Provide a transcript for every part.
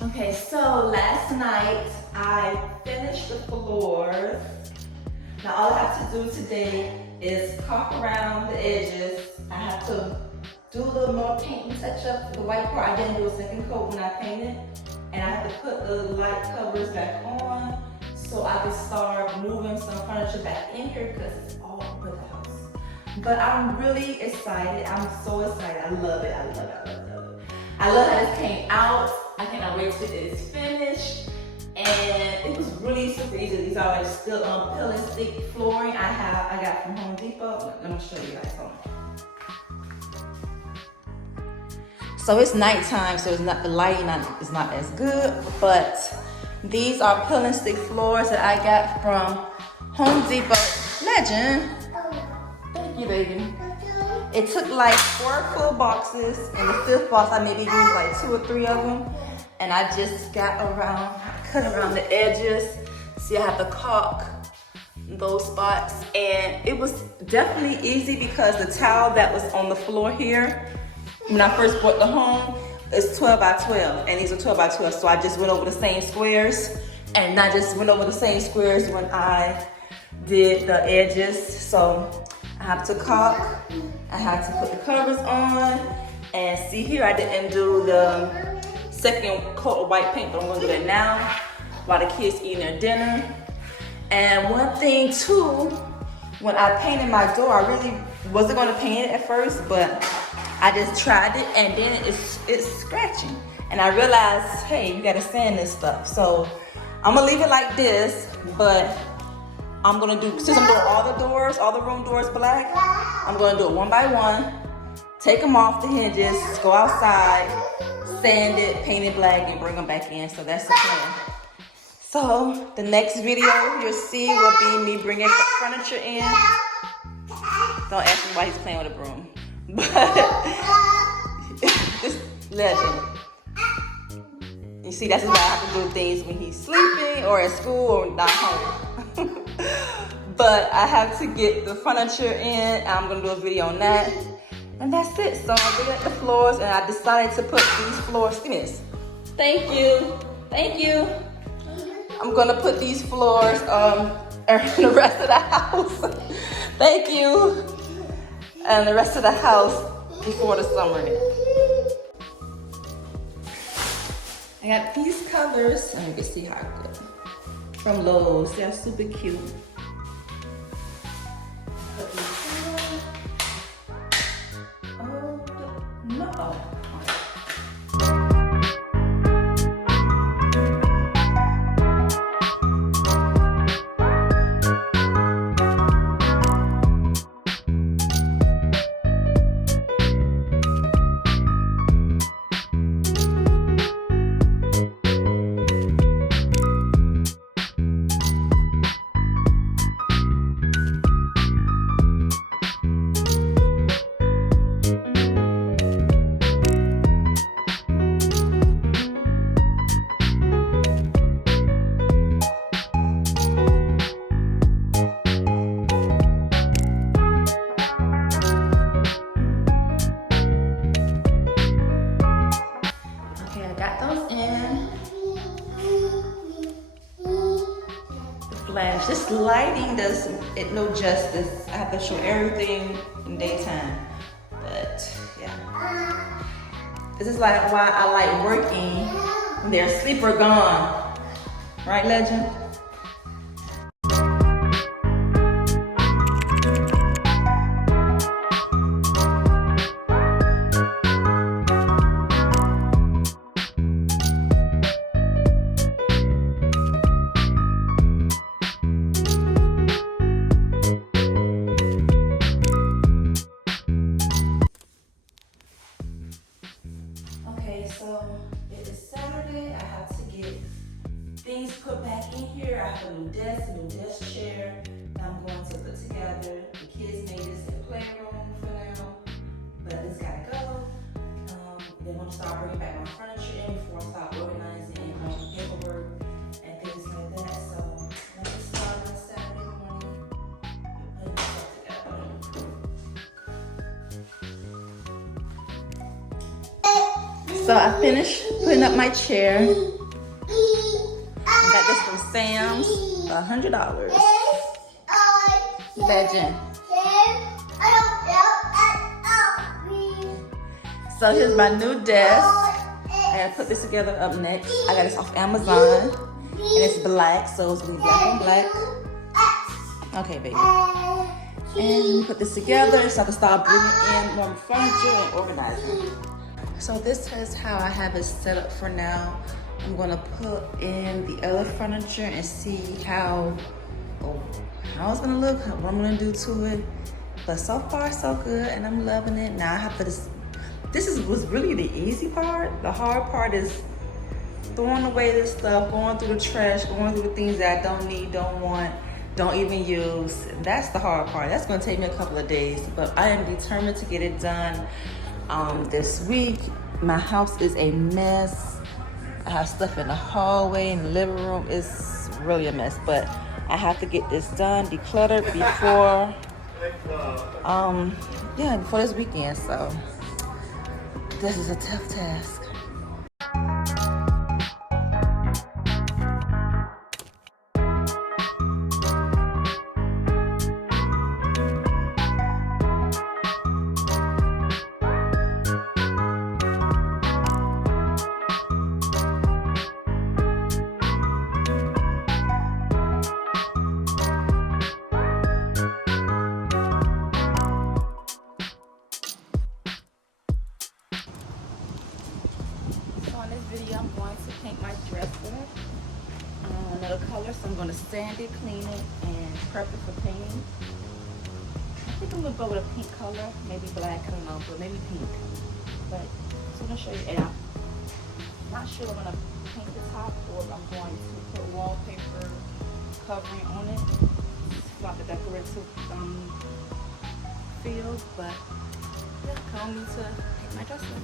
Okay, so last night I finished the floors. Now all I have to do today is caulk around the edges. I have to do a little more paint and touch up the white part. I didn't do a second coat when I painted. And I have to put the light covers back on so I can start moving some furniture back in here because it's all over the house. But I'm really excited. I'm so excited. I love it. I love it. I love it. I love it. I love how this came out. I cannot wait till it is finished. And it was really super easy. These are like still peel and stick flooring I got from Home Depot. Let me show you guys. Hold on. So it's nighttime, so it's not the lighting is not as good, but these are peel and stick floors that I got from Home Depot. Legend. Thank you, baby. It took like 4 full boxes, and the 5th box I maybe used like 2 or 3 of them. And I just got around, cut around the edges. See, I have to caulk those spots. And it was definitely easy because the tile that was on the floor here, when I first bought the home, is 12 by 12. And these are 12 by 12. So I just went over the same squares. And I just went over the same squares when I did the edges. So I have to caulk. I have to put the covers on. And see here, I didn't do the second coat of white paint, but I'm gonna do that now while the kids eating their dinner. And one thing too, when I painted my door, I really wasn't gonna paint it at first, but I just tried it and then it's scratching. And I realized, hey, you gotta sand this stuff. So I'm gonna leave it like this, but I'm gonna do, since I'm doing all the doors, all the room doors black, I'm gonna do it one by one, take them off the hinges, go outside, sand it, paint it black, and bring them back in. So that's the plan. So the next video you'll see will be me bringing furniture in. Don't ask me why he's playing with a broom. But this legend. You see, that's why I have to do things when he's sleeping or at school or not home. But I have to get the furniture in. I'm gonna do a video on that. And that's it. So I'm looking at the floors, and I decided to put these floors, see this. Thank you. Thank you. I'm gonna put these floors in the rest of the house. Thank you. And the rest of the house before the summer. I got these covers, and you can see how good. From Lowe's. They're super cute. Put these no. Flash. This lighting does it no justice. I have to show everything in daytime. But yeah. This is like why I like working when they're asleep or gone. Right, Legend? So it is Saturday. I have to get things put back in here. I have a new desk chair that I'm going to put together. The kids made this in the playroom for now, but it's gotta go. They want to start bringing back my furniture in before I start organizing and making paperwork and things like that. So let's just start on Saturday morning putting stuff together. So I finished putting up my chair. I got this from Sam's, $100. Legend. So here's my new desk. I gotta put this together up next. I got this off Amazon, and it's black, so it's gonna be black on black. Okay, baby. And put this together so I can start bringing in more furniture and organizing. So this is how I have it set up for now. I'm gonna put in the other furniture and see how it's gonna look, what I'm gonna do to it. But so far so good, and I'm loving it. Now I have to was really the easy part. The hard part is throwing away this stuff, going through the trash, going through the things that I don't need, don't want, don't even use. That's the hard part. That's gonna take me a couple of days, but I am determined to get it done this week. My house is a mess. I have stuff in the hallway, in the living room. It's really a mess, but I have to get this done, decluttered before before this weekend. So this is a tough task. Video, I'm going to paint my dresser another color, so I'm going to sand it, clean it, and prep it for painting. I think I'm going to go with a pink color, maybe black, I don't know, but maybe pink. But so I'm going to show you, and I'm not sure I'm going to paint the top or if I'm going to put wallpaper covering on it. It's not the decorative feel, but yeah, come me to paint my dresser.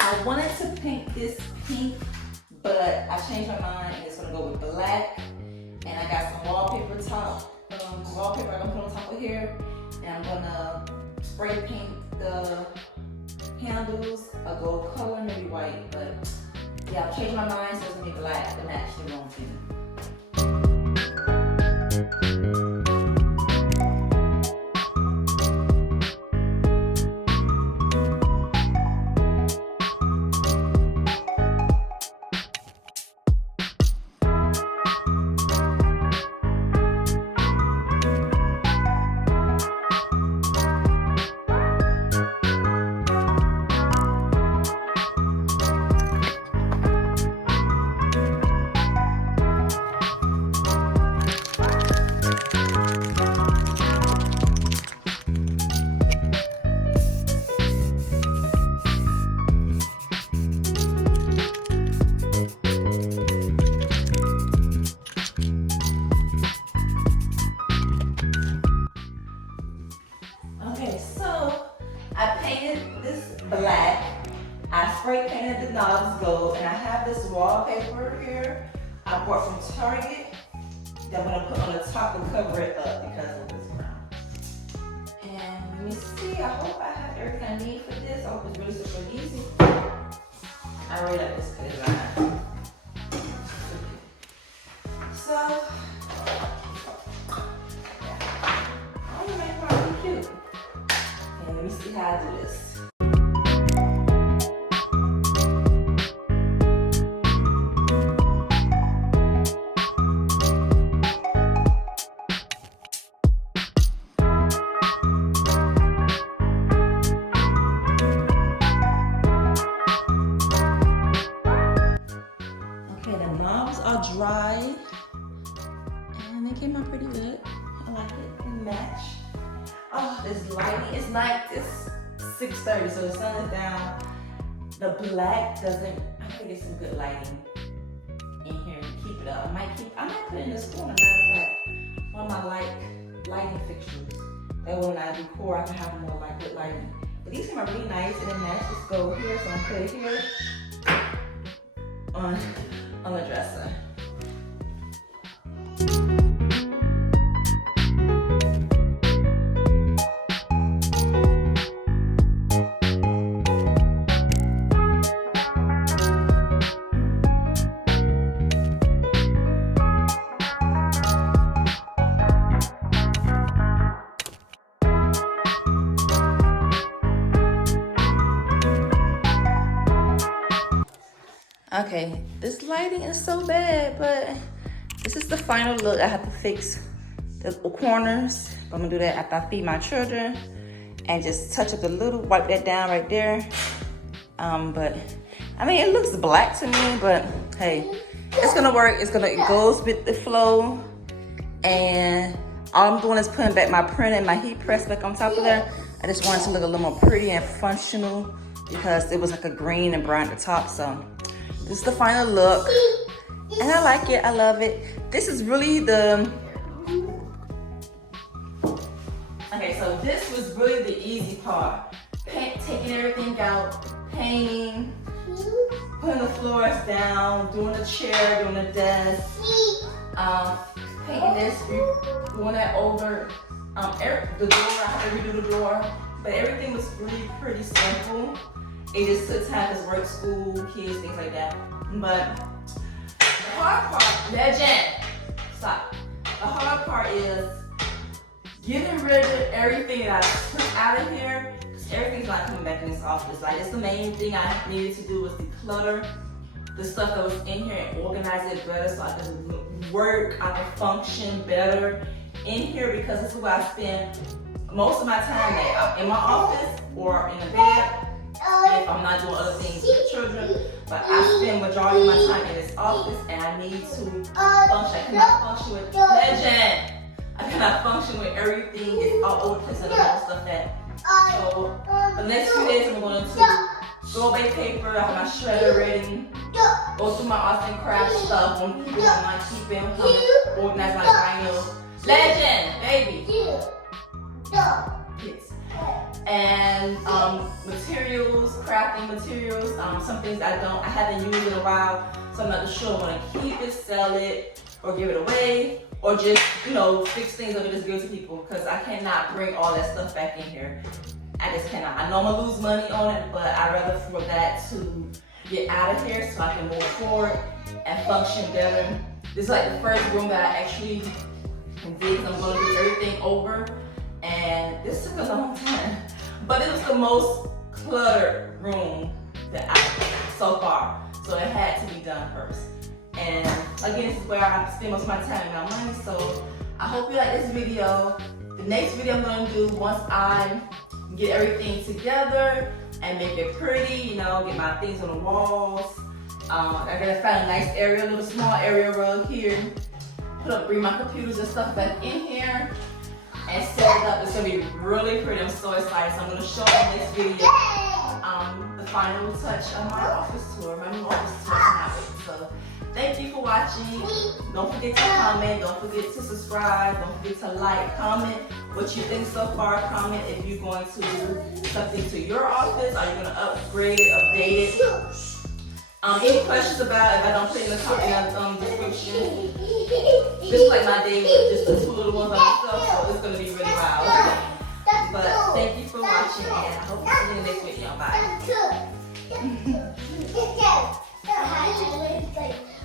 I wanted to paint this pink, but I changed my mind and it's gonna go with black. And I got some wallpaper wallpaper I'm gonna put on top of here. And I'm gonna spray paint the handles a gold color, maybe white. But yeah, I changed my mind, so it's gonna be black to match the wrong thing. this wallpaper here I bought from Target that I'm gonna put on the top and cover it up because of this brown. And let me see, I hope I have everything I need for this. I hope it's really super easy. I really like this design. So, I'm gonna make it really cute. And let me see how I do this. Dry, and they came out pretty good. I like it. They match. Oh, this lighting. It's night. It's 6:30, so the sun is down. The black doesn't. I gotta get some good lighting in here and keep it up. I might put it in this corner. Matter of fact, one of my lighting fixtures. That way when I record, I can have more good lighting. But these came out really nice, and then match. Just go here. So I'm gonna put it here on the dresser. Okay, this lighting is so bad, but this is the final look. I have to fix the corners. I'm gonna do that after I feed my children and just touch up a little, wipe that down right there. But I mean, it looks black to me, but hey, it's gonna work. It goes with the flow. And all I'm doing is putting back my print and my heat press back on top of there. I just wanted to look a little more pretty and functional because it was like a green and brown at the top, so. This is the final look, and I like it, I love it. This is really okay, so this was really the easy part. Taking everything out, painting, putting the floors down, doing the chair, doing the desk, painting this, doing that over. The door, I had to redo the door, but everything was really pretty simple. It just took time because work, school, kids, things like that. But the hard part, stop. The hard part is getting rid of everything that I took out of here. Everything's not coming back in this office. Like, it's the main thing I needed to do was declutter the stuff that was in here and organize it better so I can work, I can function better in here because this is where I spend most of my time in my office or in the bed. If I'm not doing other things with the children, but I spend majority of my time in this office and I need to function. I cannot function with I cannot function with everything is all over the place and all stuff that. So the next few days I'm going to throw away paper, I have my shredder ready, go through my arts and crafts stuff, on people I might keep in, organize my vinyl. Baby. Yes. And materials, crafting materials, some things I haven't used in a while, so I'm not sure I want to keep it, sell it, or give it away, or just, fix things up and just give it to people, because I cannot bring all that stuff back in here. I just cannot. I know I'm going to lose money on it, but I'd rather for that to get out of here so I can move forward and function better. This is like the first room that I actually did. I'm going to do everything over, and this took a long time. But it was the most cluttered room that so far. So it had to be done first. And again, this is where I spend most of my time and my money. So I hope you like this video. The next video I'm gonna do, once I get everything together and make it pretty, get my things on the walls. I gotta find a nice area, a little small area rug here. Bring my computers and stuff back in here. And set it up. It's gonna be really pretty. I'm so excited. So I'm gonna show you in this video the final touch of my office tour, my new office tour tonight. So thank you for watching. Don't forget to comment. Don't forget to subscribe. Don't forget to like, comment what you think so far. Comment if you're going to do something to your office. Are you gonna upgrade it, update it? Any questions about if I don't put in the description? This is like my day with just the two little ones on myself, so it's gonna be really wild. But thank you for watching, and I hope to see you in the next video. Bye.